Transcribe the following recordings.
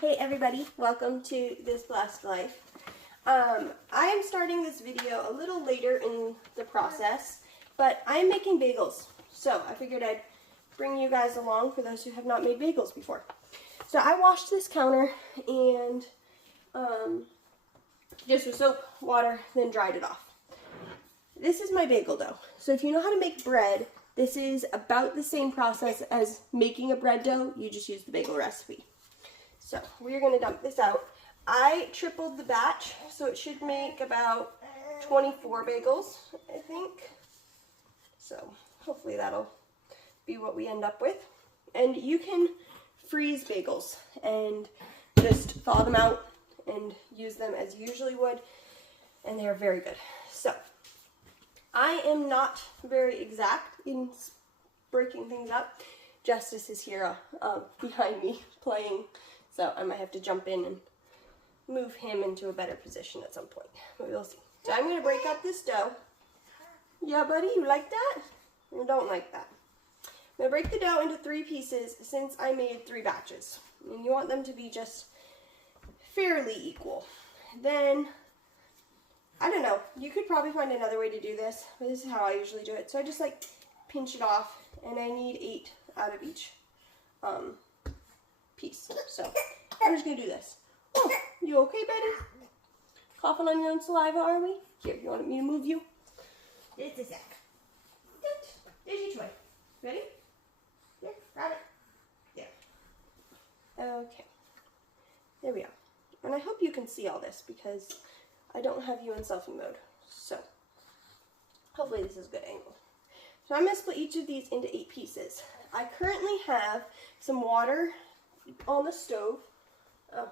Hey everybody, welcome to This Blessed Life. I am starting this video a little later in the process, but I'm making bagels. So I figured I'd bring you guys along for those who have not made bagels before. So I washed this counter and just with soap, water, then dried it off. This is my bagel dough. So if you know how to make bread, this is about the same process as making a bread dough. You just use the bagel recipe. So we're going to dump this out. I tripled the batch, so it should make about 24 bagels, I think. So hopefully that'll be what we end up with. And you can freeze bagels and just thaw them out and use them as you usually would, and they are very good. So I am not very exact in breaking things up. Justus is here behind me playing, so I might have to jump in and move him into a better position at some point. But we'll see. So I'm going to break up this dough. Yeah, buddy, you like that? Or don't like that? I'm going to break the dough into 3 pieces since I made 3 batches. And you want them to be just fairly equal. Then, I don't know, you could probably find another way to do this, but this is how I usually do it. So I just like pinch it off, and I need 8 out of each piece. So I'm just going to do this. Oh, you okay, Betty? Coughing on your own saliva, are we? Here, you want me to move you? Just a sec. There's your toy. Ready? Here, grab it. There. Okay. There we are. And I hope you can see all this because I don't have you in selfie mode. So hopefully this is a good angle. So I'm going to split each of these into 8 pieces. I currently have some water on the stove. Oh.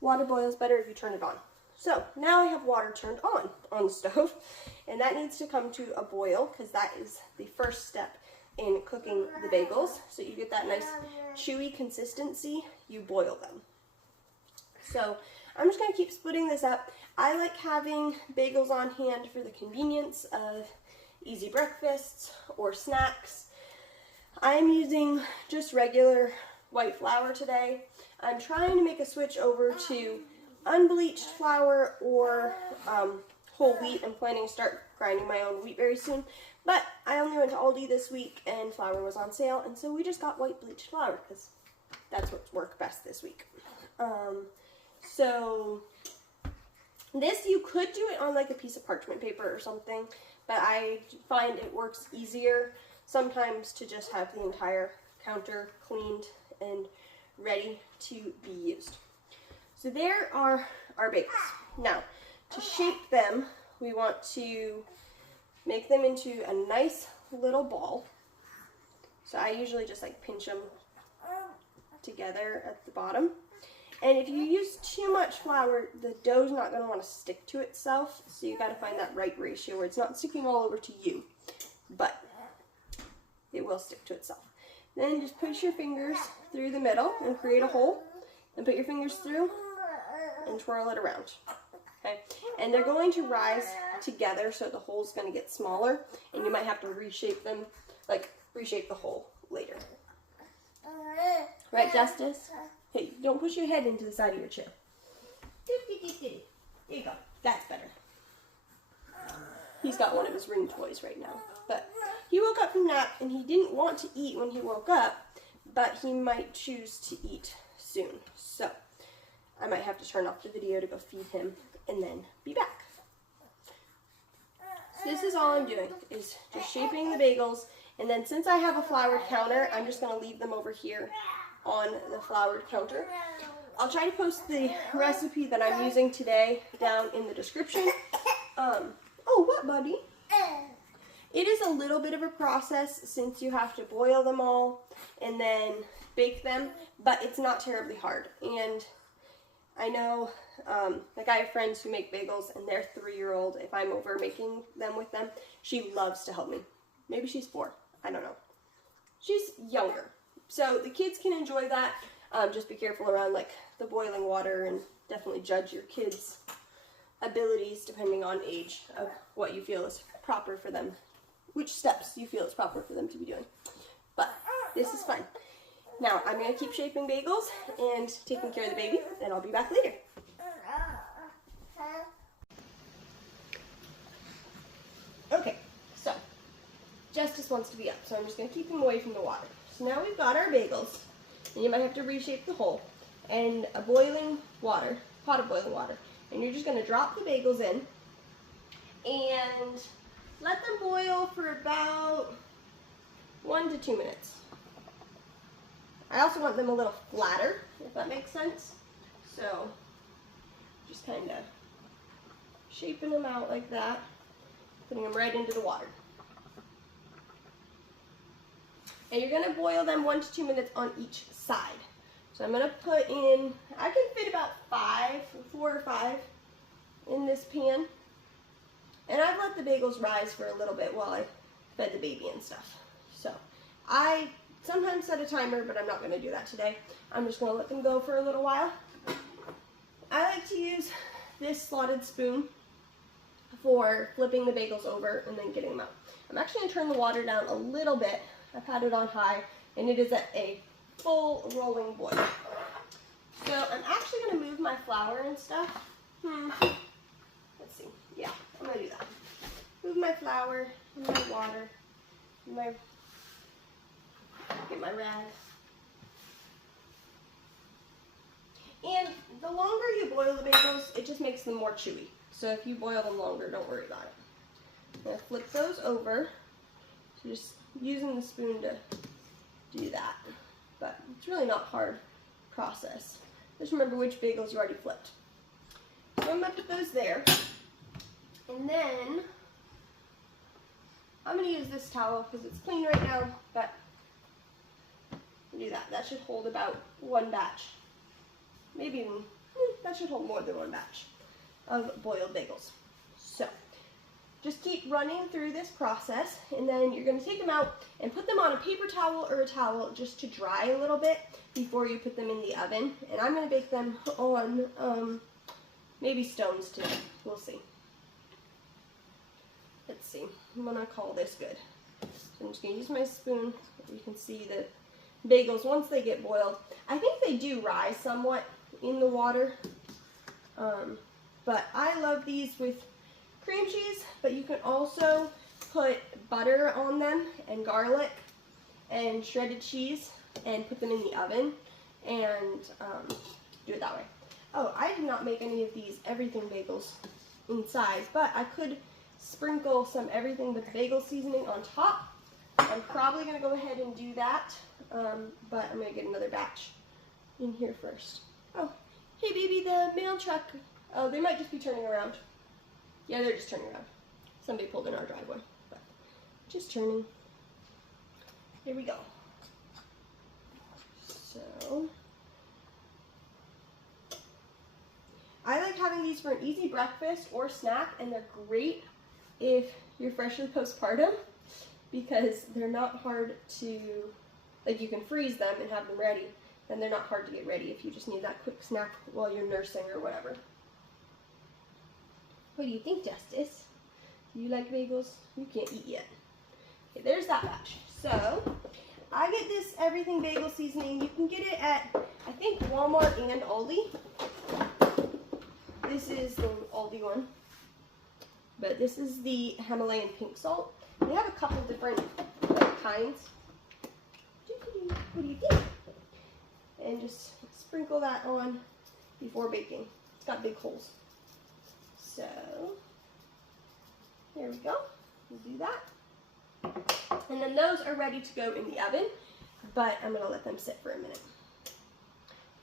Water boils better if you turn it on. So now I have water turned on the stove, and that needs to come to a boil because that is the first step in cooking the bagels. So you get that nice chewy consistency, you boil them. So I'm just going to keep splitting this up. I like having bagels on hand for the convenience of easy breakfasts or snacks. I'm using just regular white flour today. I'm trying to make a switch over to unbleached flour or whole wheat. I'm planning to start grinding my own wheat very soon. But I only went to Aldi this week and flour was on sale, and so we just got white bleached flour because that's what worked best this week. So this, you could do it on like a piece of parchment paper or something, but I find it works easier sometimes to just have the entire counter cleaned and ready to be used. So there are our bagels. Now, to shape them, we want to make them into a nice little ball. So I usually just like pinch them together at the bottom. And if you use too much flour, the dough's not going to want to stick to itself. So you got to find that right ratio where it's not sticking all over to you, but it will stick to itself. Then just push your fingers through the middle and create a hole. And put your fingers through and twirl it around. Okay? And they're going to rise together, so the hole's going to get smaller. And you might have to reshape them, like reshape the hole later. Right, Justus? Hey, don't push your head into the side of your chair. There you go. That's better. He's got one of his ring toys right now. But he woke up from nap, and he didn't want to eat when he woke up, but he might choose to eat soon. So I might have to turn off the video to go feed him and then be back. So this is all I'm doing, is just shaping the bagels. And then since I have a floured counter, I'm just going to leave them over here on the floured counter. I'll try to post the recipe that I'm using today down in the description. Oh, what, buddy? It is a little bit of a process since you have to boil them all and then bake them, but it's not terribly hard. And I know, like I have friends who make bagels, and their 3-year-old, if I'm over making them with them, she loves to help me. Maybe she's 4. I don't know. She's younger. So the kids can enjoy that. Just be careful around like the boiling water, and definitely judge your kids' abilities depending on age of what you feel is proper for them, which steps you feel is proper for them to be doing. But this is fun. Now I'm going to keep shaping bagels and taking care of the baby, and I'll be back later. Okay, so Justus wants to be up, so I'm just going to keep him away from the water. So now we've got our bagels, and you might have to reshape the hole, and a boiling water, pot of boiling water. And you're just going to drop the bagels in and let them boil for about 1 to 2 minutes. I also want them a little flatter, if that makes sense. So just kind of shaping them out like that, putting them right into the water. And you're going to boil them 1 to 2 minutes on each side. So I'm going to put in, I can fit about 4 or 5 in this pan. And I've let the bagels rise for a little bit while I fed the baby and stuff. So I sometimes set a timer, but I'm not going to do that today. I'm just going to let them go for a little while. I like to use this slotted spoon for flipping the bagels over and then getting them out. I'm actually going to turn the water down a little bit. I've had it on high, and it is at a full rolling boil. So I'm actually going to move my flour and stuff. Let's see. Yeah, I'm going to do that. Move my flour and my water. Get my rag. And the longer you boil the bagels, it just makes them more chewy. So if you boil them longer, don't worry about it. I'm going to flip those over. So just using the spoon to do that. But it's really not a hard process. Just remember which bagels you already flipped. So I'm going to put those there. And then I'm going to use this towel because it's clean right now, but do that. That should hold about 1 batch. Maybe even, that should hold more than 1 batch of boiled bagels. So just keep running through this process, and then you're going to take them out and put them on a paper towel or a towel just to dry a little bit before you put them in the oven. And I'm going to bake them on maybe stones today. We'll see. Let's see. I'm going to call this good. So I'm just going to use my spoon. You can see the bagels, once they get boiled, I think they do rise somewhat in the water. But I love these with cream cheese, but you can also put butter on them and garlic and shredded cheese and put them in the oven and do it that way. Oh, I did not make any of these everything bagels inside, but I could sprinkle some everything with bagel seasoning on top. I'm probably going to go ahead and do that, but I'm going to get another batch in here first. Oh, hey baby, the mail truck. Oh, they might just be turning around. Yeah, they're just turning around. Somebody pulled in our driveway, but just turning. Here we go. So, I like having these for an easy breakfast or snack, and they're great if you're freshly postpartum because they're not hard to, like you can freeze them and have them ready, and they're not hard to get ready if you just need that quick snack while you're nursing or whatever. What do you think, Justus? Do you like bagels? You can't eat yet. Okay, there's that batch. So, I get this everything bagel seasoning. You can get it at, I think, Walmart and Aldi. This is the Aldi one. But this is the Himalayan pink salt. They have a couple different kinds. What do you think? And just sprinkle that on before baking. It's got big holes. So, there we go. We'll do that. And then those are ready to go in the oven, but I'm going to let them sit for a minute.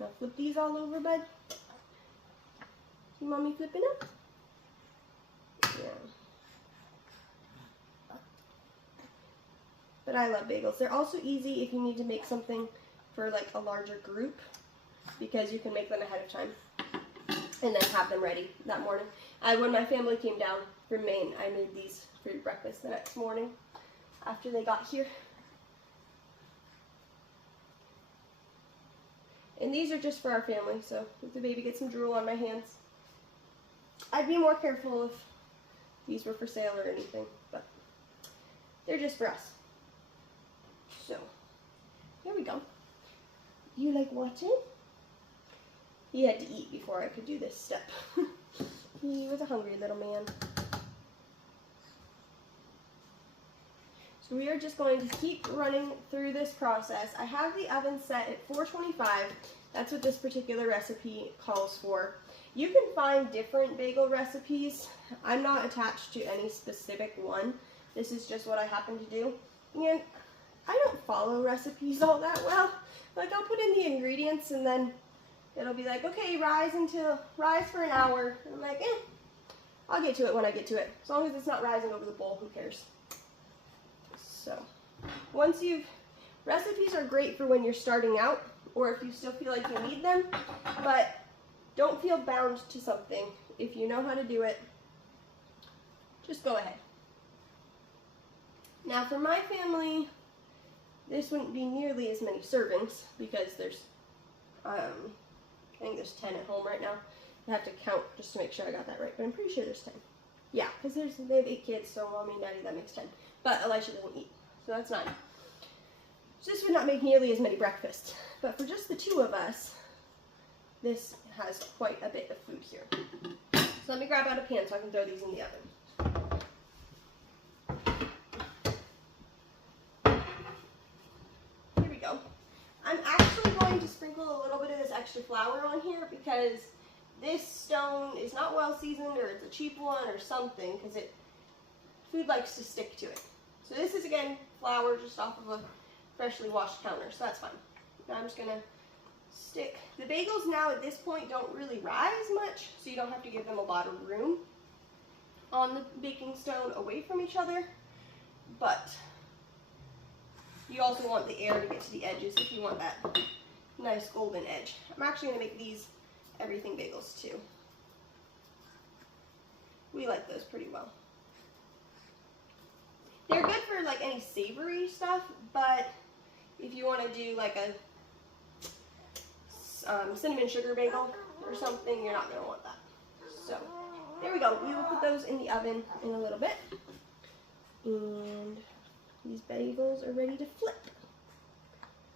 Now flip these all over, bud. See mommy flipping up? Yeah. But I love bagels. They're also easy if you need to make something for like a larger group because you can make them ahead of time and then have them ready that morning. When my family came down from Maine, I made these for breakfast the next morning after they got here. And these are just for our family, so if the baby gets some drool on my hands, I'd be more careful if these were for sale or anything, but they're just for us. So, here we go. You like watching? He had to eat before I could do this step. He was a hungry little man. So we are just going to keep running through this process. I have the oven set at 425. That's what this particular recipe calls for. You can find different bagel recipes. I'm not attached to any specific one. This is just what I happen to do. And I don't follow recipes all that well. Like, I'll put in the ingredients and then it'll be like, okay, rise for an hour. And I'm like, I'll get to it when I get to it. As long as it's not rising over the bowl, who cares? So, recipes are great for when you're starting out, or if you still feel like you need them, but don't feel bound to something. If you know how to do it, just go ahead. Now for my family, this wouldn't be nearly as many servings because there's, I think there's 10 at home right now. I have to count just to make sure I got that right, but I'm pretty sure there's 10. Yeah, because they have 8 kids, so mommy and daddy, that makes 10. But Elisha doesn't eat, so that's 9. So this would not make nearly as many breakfasts. But for just the 2 of us, this has quite a bit of food here. So let me grab out a pan so I can throw these in the oven. Here we go. I'm actually going to sprinkle a little bit of this extra flour on here because this stone is not well seasoned, or it's a cheap one or something, because food likes to stick to it. So this is, again, flour just off of a freshly washed counter, so that's fine. Now I'm just going to stick. The bagels now at this point don't really rise much, so you don't have to give them a lot of room on the baking stone away from each other, but you also want the air to get to the edges if you want that nice golden edge. I'm actually going to make these everything bagels too. We like those pretty well. They're good for like any savory stuff, but if you want to do like a cinnamon sugar bagel or something, you're not going to want that. So there we go. We will put those in the oven in a little bit. And these bagels are ready to flip.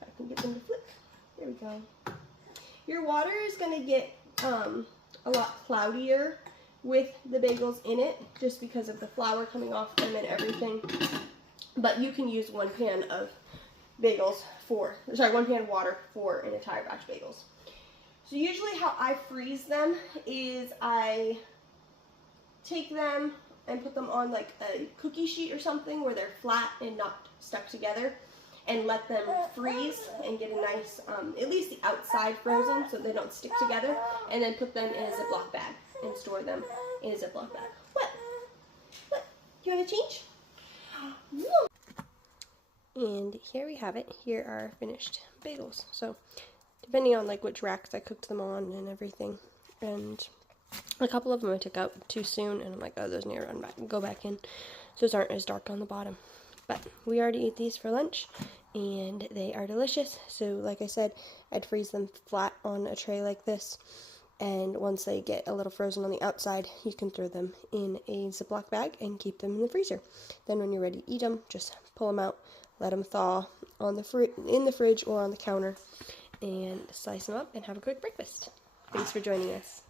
I can get them to flip. There we go. Your water is going to get a lot cloudier with the bagels in it, just because of the flour coming off them and everything. But you can use 1 pan of one pan of water for an entire batch of bagels. So usually how I freeze them is I take them and put them on like a cookie sheet or something where they're flat and not stuck together, and let them freeze and get a nice, at least the outside frozen so they don't stick together, and then put them in a Ziploc bag and store them in a Ziploc bag. What? You want to change? And here we have it. Here are finished bagels. So depending on like which racks I cooked them on and everything, and a couple of them I took out too soon, and I'm like, oh, those need to go back in, so those aren't as dark on the bottom. But we already ate these for lunch, and they are delicious. So like I said, I'd freeze them flat on a tray like this, and once they get a little frozen on the outside, you can throw them in a Ziploc bag and keep them in the freezer. Then when you're ready to eat them, just pull them out, let them thaw on in the fridge or on the counter, and slice them up and have a quick breakfast. Thanks for joining us.